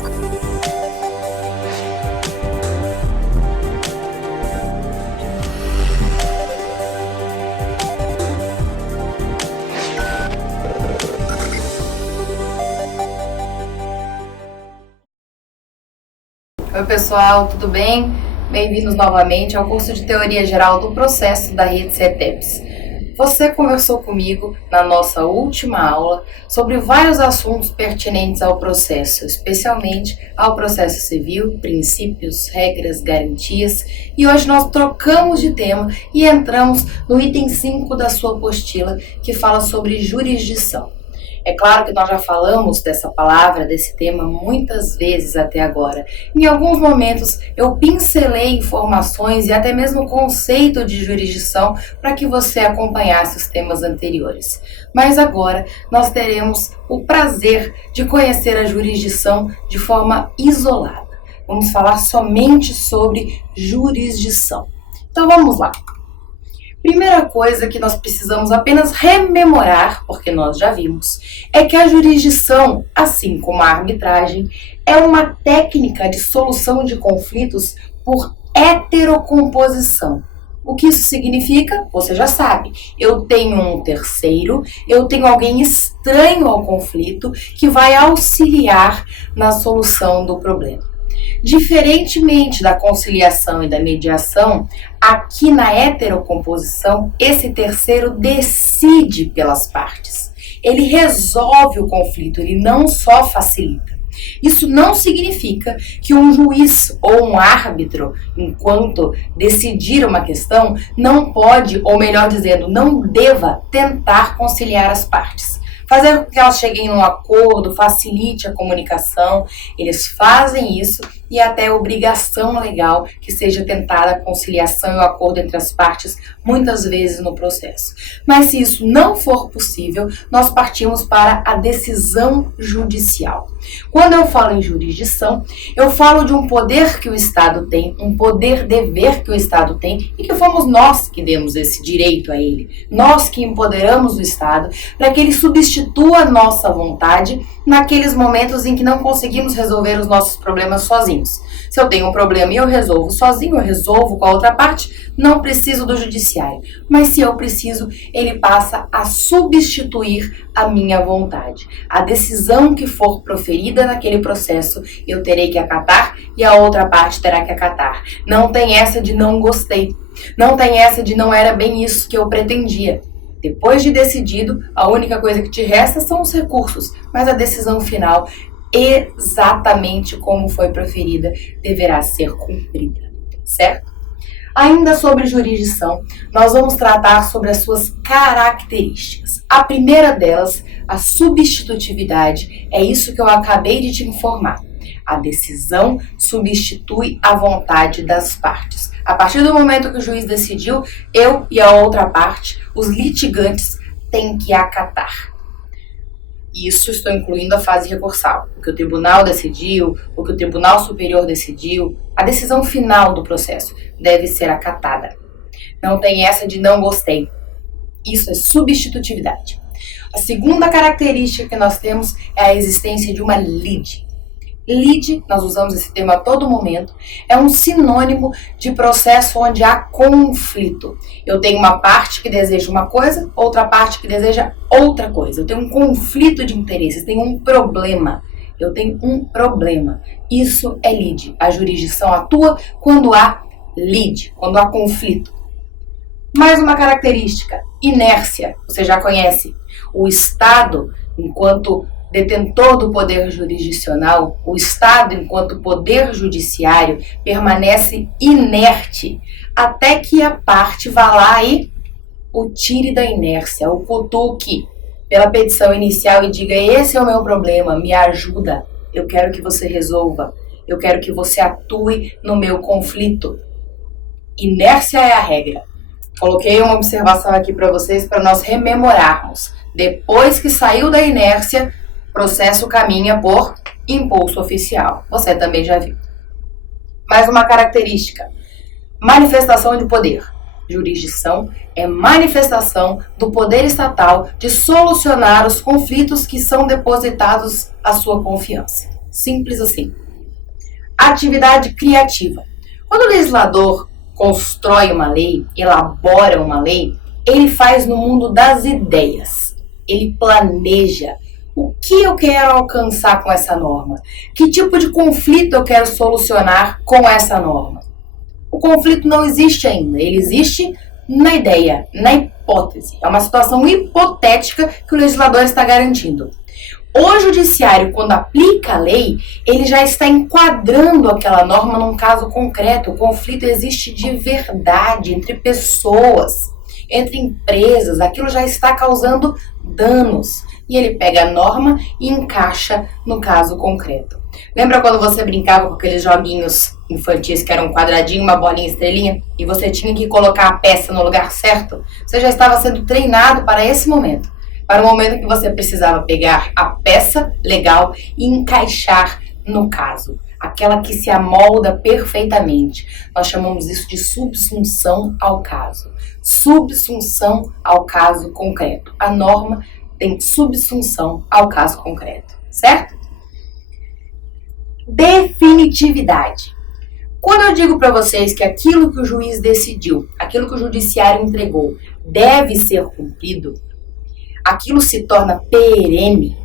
Oi pessoal, tudo bem? Bem-vindos novamente ao curso de Teoria Geral do Processo da Rede CETEPS. Você conversou comigo na nossa última aula sobre vários assuntos pertinentes ao processo, especialmente ao processo civil, princípios, regras, garantias, e hoje nós trocamos de tema e entramos no item 5 da sua apostila, que fala sobre jurisdição. É claro que nós já falamos dessa palavra, desse tema, muitas vezes até agora. Em alguns momentos eu pincelei informações e até mesmo o conceito de jurisdição para que você acompanhasse os temas anteriores. Mas agora nós teremos o prazer de conhecer a jurisdição de forma isolada. Vamos falar somente sobre jurisdição. Então vamos lá. Primeira coisa que nós precisamos apenas rememorar, porque nós já vimos, é que a jurisdição, assim como a arbitragem, é uma técnica de solução de conflitos por heterocomposição. O que isso significa? Você já sabe. Eu tenho um terceiro, eu tenho alguém estranho ao conflito que vai auxiliar na solução do problema. Diferentemente da conciliação e da mediação, aqui na heterocomposição, esse terceiro decide pelas partes. Ele resolve o conflito, ele não só facilita. Isso não significa que um juiz ou um árbitro, enquanto decidir uma questão, não pode, ou melhor dizendo, não deva tentar conciliar as partes. Fazer com que elas cheguem num acordo, facilite a comunicação, eles fazem isso e até é obrigação legal que seja tentada a conciliação e o acordo entre as partes, muitas vezes no processo. Mas se isso não for possível, nós partimos para a decisão judicial. Quando eu falo em jurisdição, eu falo de um poder que o Estado tem, um poder-dever que o Estado tem e que fomos nós que demos esse direito a ele. Nós que empoderamos o Estado para que ele substitua a nossa vontade naqueles momentos em que não conseguimos resolver os nossos problemas sozinhos. Se eu tenho um problema e eu resolvo sozinho, eu resolvo com a outra parte, não preciso do judiciário. Mas se eu preciso, ele passa a substituir a minha vontade. A decisão que for proferida naquele processo, eu terei que acatar e a outra parte terá que acatar. Não tem essa de não gostei. Não tem essa de não era bem isso que eu pretendia. Depois de decidido, a única coisa que te resta são os recursos, mas a decisão final, exatamente como foi proferida, deverá ser cumprida, certo? Ainda sobre jurisdição, nós vamos tratar sobre as suas características. A primeira delas, a substitutividade, é isso que eu acabei de te informar. A decisão substitui a vontade das partes. A partir do momento que o juiz decidiu, eu e a outra parte, os litigantes, têm que acatar. Isso estou incluindo a fase recursal. O que o tribunal decidiu, o que o tribunal superior decidiu, a decisão final do processo deve ser acatada. Não tem essa de não gostei. Isso é substitutividade. A segunda característica que nós temos é a existência de uma lide. Lide, nós usamos esse termo a todo momento, é um sinônimo de processo onde há conflito. Eu tenho uma parte que deseja uma coisa, outra parte que deseja outra coisa. Eu tenho um conflito de interesses, tenho um problema. Eu tenho um problema. Isso é lide. A jurisdição atua quando há lide, quando há conflito. Mais uma característica, inércia. Você já conhece. O Estado, enquanto detentor do poder jurisdicional, o Estado, enquanto poder judiciário, permanece inerte até que a parte vá lá e o tire da inércia, o cutuque pela petição inicial e diga: esse é o meu problema, me ajuda, eu quero que você resolva, eu quero que você atue no meu conflito. Inércia é a regra. Coloquei uma observação aqui para vocês para nós rememorarmos. Depois que saiu da inércia, o processo caminha por impulso oficial. Você também já viu. Mais uma característica: manifestação de poder. Jurisdição é manifestação do poder estatal de solucionar os conflitos que são depositados à sua confiança. Simples assim. Atividade criativa. Quando o legislador constrói uma lei, elabora uma lei, ele faz no mundo das ideias. Ele planeja o que eu quero alcançar com essa norma, que tipo de conflito eu quero solucionar com essa norma. O conflito não existe ainda, ele existe na ideia, na hipótese. É uma situação hipotética que o legislador está garantindo. O judiciário, quando aplica a lei, ele já está enquadrando aquela norma num caso concreto. O conflito existe de verdade entre pessoas, entre empresas. Aquilo já está causando danos. E ele pega a norma e encaixa no caso concreto. Lembra quando você brincava com aqueles joguinhos infantis que eram um quadradinho, uma bolinha, estrelinha, e você tinha que colocar a peça no lugar certo? Você já estava sendo treinado para esse momento. Para o momento que você precisava pegar a peça legal e encaixar no caso. Aquela que se amolda perfeitamente. Nós chamamos isso de subsunção ao caso. Subsunção ao caso concreto. A norma tem subsunção ao caso concreto, certo? Definitividade. Quando eu digo para vocês que aquilo que o juiz decidiu, aquilo que o judiciário entregou, deve ser cumprido, aquilo se torna perene,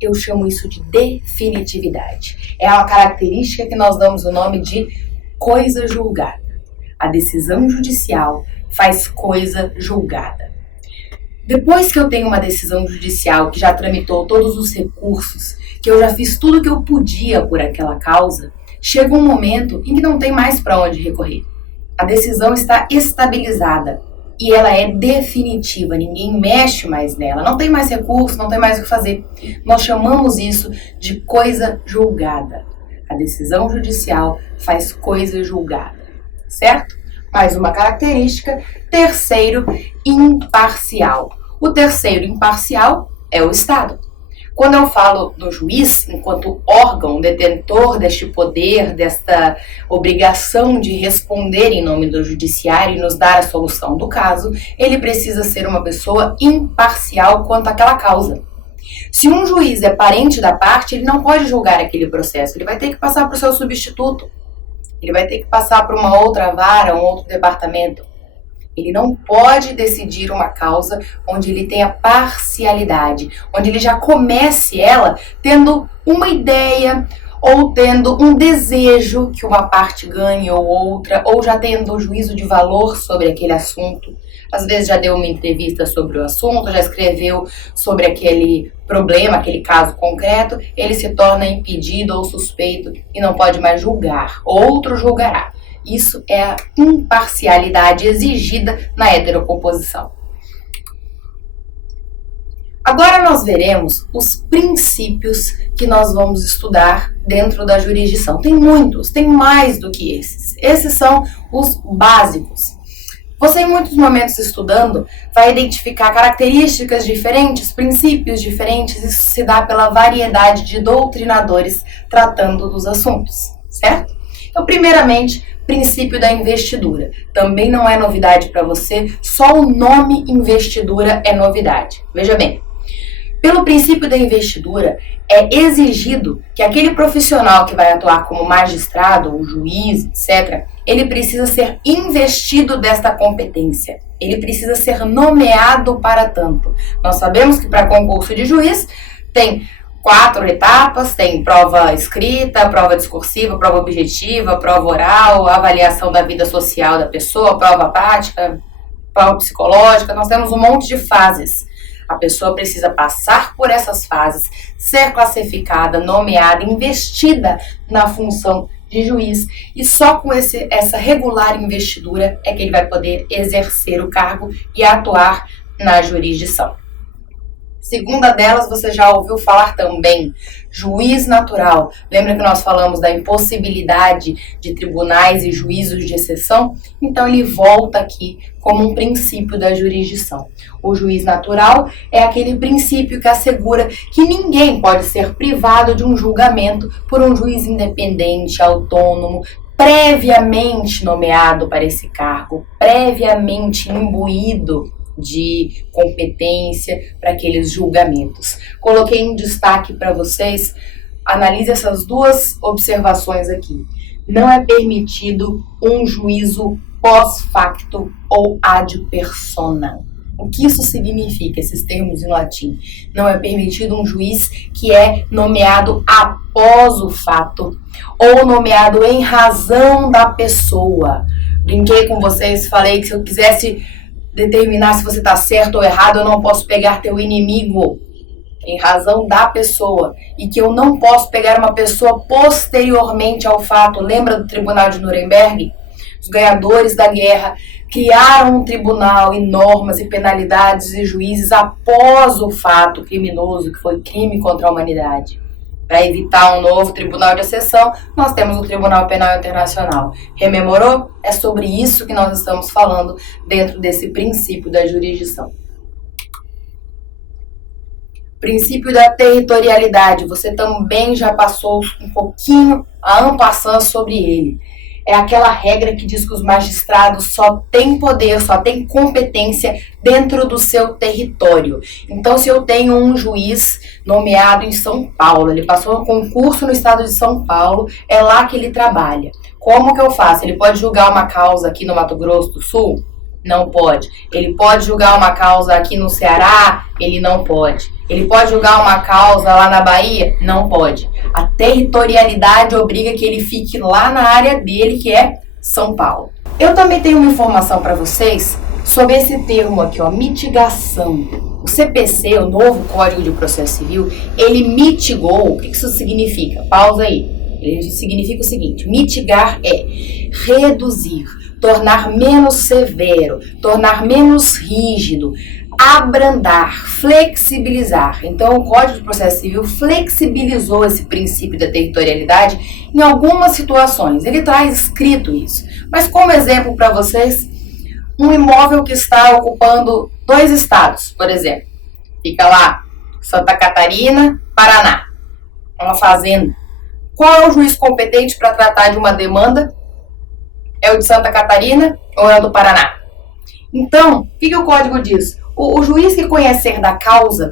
eu chamo isso de definitividade. É uma característica que nós damos o nome de coisa julgada. A decisão judicial faz coisa julgada. Depois que eu tenho uma decisão judicial que já tramitou todos os recursos, que eu já fiz tudo que eu podia por aquela causa, chega um momento em que não tem mais para onde recorrer. A decisão está estabilizada e ela é definitiva, ninguém mexe mais nela, não tem mais recurso, não tem mais o que fazer. Nós chamamos isso de coisa julgada. A decisão judicial faz coisa julgada, certo? Mais uma característica. Terceiro, imparcial. O terceiro imparcial é o Estado. Quando eu falo do juiz, enquanto órgão detentor deste poder, desta obrigação de responder em nome do judiciário e nos dar a solução do caso, ele precisa ser uma pessoa imparcial quanto àquela causa. Se um juiz é parente da parte, ele não pode julgar aquele processo, ele vai ter que passar para o seu substituto. Ele vai ter que passar para uma outra vara, um outro departamento. Ele não pode decidir uma causa onde ele tenha parcialidade, onde ele já comece ela tendo uma ideia ou tendo um desejo que uma parte ganhe ou outra, ou já tendo um juízo de valor sobre aquele assunto. Às vezes já deu uma entrevista sobre o assunto, já escreveu sobre aquele problema, aquele caso concreto, ele se torna impedido ou suspeito e não pode mais julgar. Outro julgará. Isso é a imparcialidade exigida na heterocomposição. Agora nós veremos os princípios que nós vamos estudar dentro da jurisdição. Tem muitos, tem mais do que esses. Esses são os básicos. Você, em muitos momentos estudando, vai identificar características diferentes, princípios diferentes. Isso se dá pela variedade de doutrinadores tratando dos assuntos, certo? Então, primeiramente, princípio da investidura. Também não é novidade para você, só o nome investidura é novidade. Veja bem, pelo princípio da investidura, é exigido que aquele profissional que vai atuar como magistrado, ou juiz, etc., ele precisa ser investido desta competência. Ele precisa ser nomeado para tanto. Nós sabemos que para concurso de juiz tem 4 etapas, tem prova escrita, prova discursiva, prova objetiva, prova oral, avaliação da vida social da pessoa, prova prática, prova psicológica. Nós temos um monte de fases. A pessoa precisa passar por essas fases, ser classificada, nomeada, investida na função de juiz, e só com essa regular investidura é que ele vai poder exercer o cargo e atuar na jurisdição. Segunda delas, você já ouviu falar também, juiz natural. Lembra que nós falamos da impossibilidade de tribunais e juízos de exceção? Então ele volta aqui como um princípio da jurisdição. O juiz natural é aquele princípio que assegura que ninguém pode ser privado de um julgamento por um juiz independente, autônomo, previamente nomeado para esse cargo, previamente imbuído de competência para aqueles julgamentos. Coloquei em destaque para vocês Analise essas duas observações aqui. Não é permitido um juízo pós-facto ou ad personam. O que isso significa, esses termos em latim? Não é permitido um juiz que é nomeado após o fato ou nomeado em razão da pessoa. Brinquei com vocês, falei que se eu quisesse determinar se você está certo ou errado, eu não posso pegar teu inimigo em razão da pessoa, e que eu não posso pegar uma pessoa posteriormente ao fato. Lembra do Tribunal de Nuremberg? Os ganhadores da guerra criaram um tribunal e normas e penalidades e juízes após o fato criminoso, que foi crime contra a humanidade. Para evitar um novo tribunal de exceção, nós temos o Tribunal Penal Internacional. Rememorou? É sobre isso que nós estamos falando dentro desse princípio da jurisdição. Princípio da territorialidade, você também já passou um pouquinho en passant sobre ele. É aquela regra que diz que os magistrados só têm poder, só têm competência dentro do seu território. Então, se eu tenho um juiz nomeado em São Paulo, ele passou um concurso no estado de São Paulo, é lá que ele trabalha. Como que eu faço? Ele pode julgar uma causa aqui no Mato Grosso do Sul? Não pode. Ele pode julgar uma causa aqui no Ceará? Ele não pode. Ele pode julgar uma causa lá na Bahia? Não pode. A territorialidade obriga que ele fique lá na área dele, que é São Paulo. Eu também tenho uma informação para vocês sobre esse termo aqui, ó, mitigação. O CPC, o novo Código de Processo Civil, ele mitigou. O que isso significa? Pausa aí. Ele significa o seguinte: mitigar é reduzir, tornar menos severo, tornar menos rígido, abrandar, flexibilizar. Então, o Código de Processo Civil flexibilizou esse princípio da territorialidade em algumas situações. Ele traz escrito isso. Mas como exemplo para vocês, um imóvel que está ocupando 2 estados, por exemplo. Fica lá, Santa Catarina, Paraná. Uma fazenda. Qual é o juiz competente para tratar de uma demanda? É o de Santa Catarina ou é o do Paraná? Então, o que o código diz? O juiz que conhecer da causa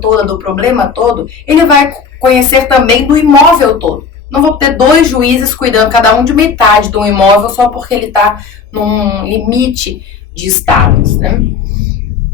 toda, do problema todo, ele vai conhecer também do imóvel todo. Não vou ter 2 juízes cuidando cada um de metade de um imóvel só porque ele está num limite de estados, né?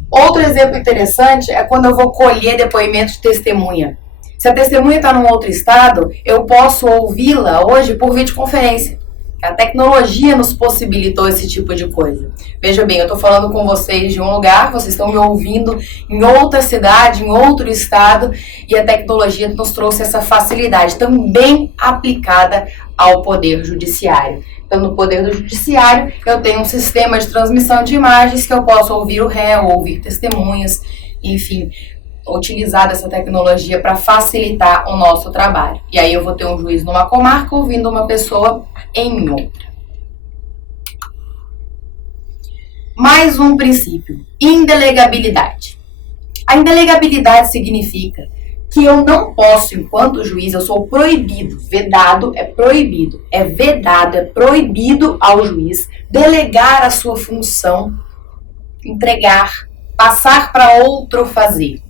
Outro exemplo interessante é quando eu vou colher depoimento de testemunha. Se a testemunha está num outro estado, eu posso ouvi-la hoje por videoconferência. A tecnologia nos possibilitou esse tipo de coisa. Veja bem, eu estou falando com vocês de um lugar, vocês estão me ouvindo em outra cidade, em outro estado, e a tecnologia nos trouxe essa facilidade, também aplicada ao Poder Judiciário. Então, no Poder Judiciário, eu tenho um sistema de transmissão de imagens que eu posso ouvir o réu, ouvir testemunhas, enfim, utilizar dessa tecnologia para facilitar o nosso trabalho. E aí eu vou ter um juiz numa comarca ouvindo uma pessoa em outra. Mais um princípio: indelegabilidade. A indelegabilidade significa que eu não posso, enquanto juiz, eu sou proibido, vedado é proibido, é vedado, é proibido ao juiz delegar a sua função, entregar, passar para outro fazer.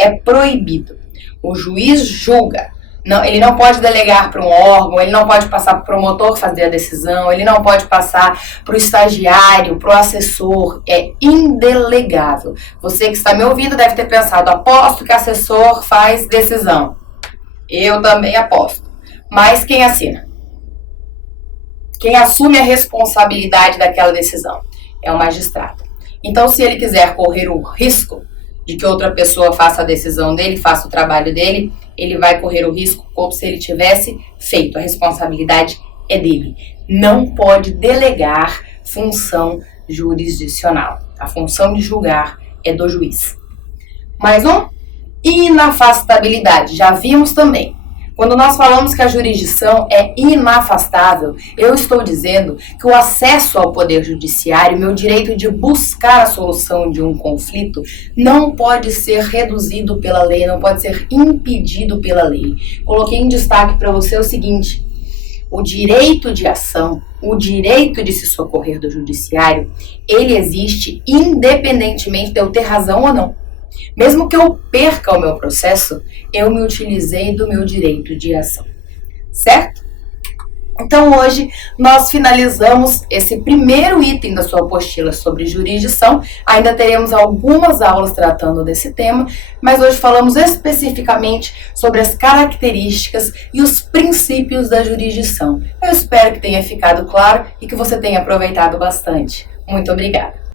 É proibido. O juiz julga. Não, ele não pode delegar para um órgão, ele não pode passar para o promotor fazer a decisão, ele não pode passar para o estagiário, para o assessor. É indelegável. Você que está me ouvindo deve ter pensado: aposto que assessor faz decisão. Eu também aposto. Mas quem assina? Quem assume a responsabilidade daquela decisão? É o magistrado. Então, se ele quiser correr o risco de que outra pessoa faça a decisão dele, faça o trabalho dele, ele vai correr o risco como se ele tivesse feito. A responsabilidade é dele. Não pode delegar função jurisdicional. A função de julgar é do juiz. Mais um? Inafastabilidade. Já vimos também. Quando nós falamos que a jurisdição é inafastável, eu estou dizendo que o acesso ao Poder Judiciário, meu direito de buscar a solução de um conflito, não pode ser reduzido pela lei, não pode ser impedido pela lei. Coloquei em destaque para você o seguinte: o direito de ação, o direito de se socorrer do judiciário, ele existe independentemente de eu ter razão ou não. Mesmo que eu perca o meu processo, eu me utilizei do meu direito de ação, certo? Então hoje nós finalizamos esse primeiro item da sua apostila sobre jurisdição. Ainda teremos algumas aulas tratando desse tema, mas hoje falamos especificamente sobre as características e os princípios da jurisdição. Eu espero que tenha ficado claro e que você tenha aproveitado bastante. Muito obrigada!